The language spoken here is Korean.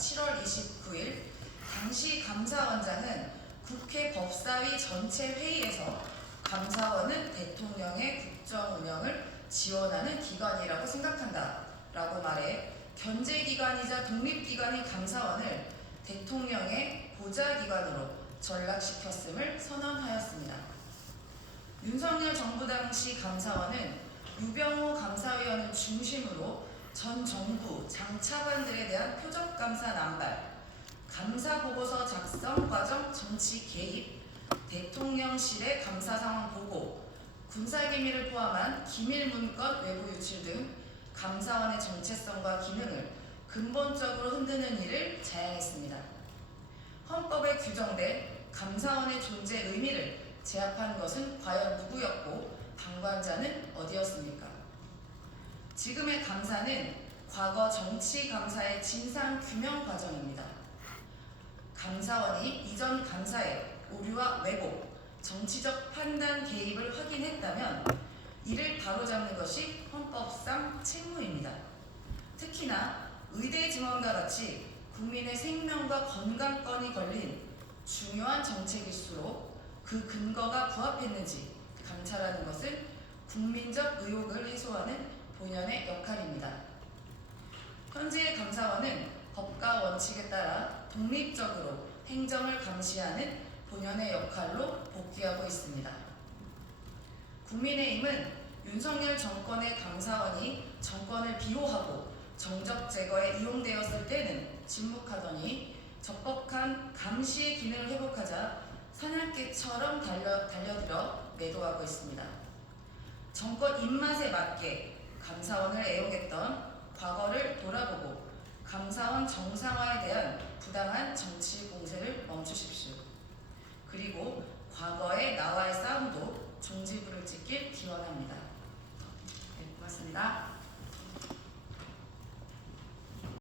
7월 29일 당시 감사원장은 국회 법사위 전체 회의에서 감사원은 대통령의 국정 운영을 지원하는 기관이라고 생각한다 라고 말해 견제기관이자 독립기관인 감사원을 대통령의 보좌기관으로 전락시켰음을 선언하였습니다. 윤석열 정부 당시 감사원은 유병호 감사위원을 중심으로 전 정부 장차관들에 대한 표적 감사 남발, 감사 보고서 작성 과정 정치 개입, 대통령실의 감사 상황 보고, 군사 기밀을 포함한 기밀 문건 외부 유출 등 감사원의 정체성과 기능을 근본적으로 흔드는 일을 자행했습니다. 헌법에 규정된 감사원의 존재 의미를 제압한 것은 과연 누구였고 방관자는 어디였습니까? 지금의 감사는 과거 정치 감사의 진상 규명 과정입니다. 감사원이 이전 감사의 오류와 왜곡, 정치적 판단 개입을 확인했다면 이를 바로잡는 것이 헌법상 책무입니다. 특히나 의대 증언과 같이 국민의 생명과 건강권이 걸린 중요한 정책 이슈로 그 근거가 부합했는지 감찰하는 것은 국민적 의혹을 해소하는 본연의 역할입니다. 현재의 감사원은 법과 원칙에 따라 독립적으로 행정을 감시하는 본연의 역할로 복귀하고 있습니다. 국민의힘은 윤석열 정권의 감사원이 정권을 비호하고 정적 제거에 이용되었을 때는 침묵하더니 적법한 감시의 기능을 회복하자 사냥개처럼 달려, 달려들어 매도하고 있습니다. 정권 입맛에 맞게 감사원을 애용했던 과거를 돌아보고 감사원 정상화에 대한 부당한 정치 공세를 멈추십시오. 그리고 과거의 나와의 싸움도 종지부를 찍길 기원합니다. 네, 고맙습니다.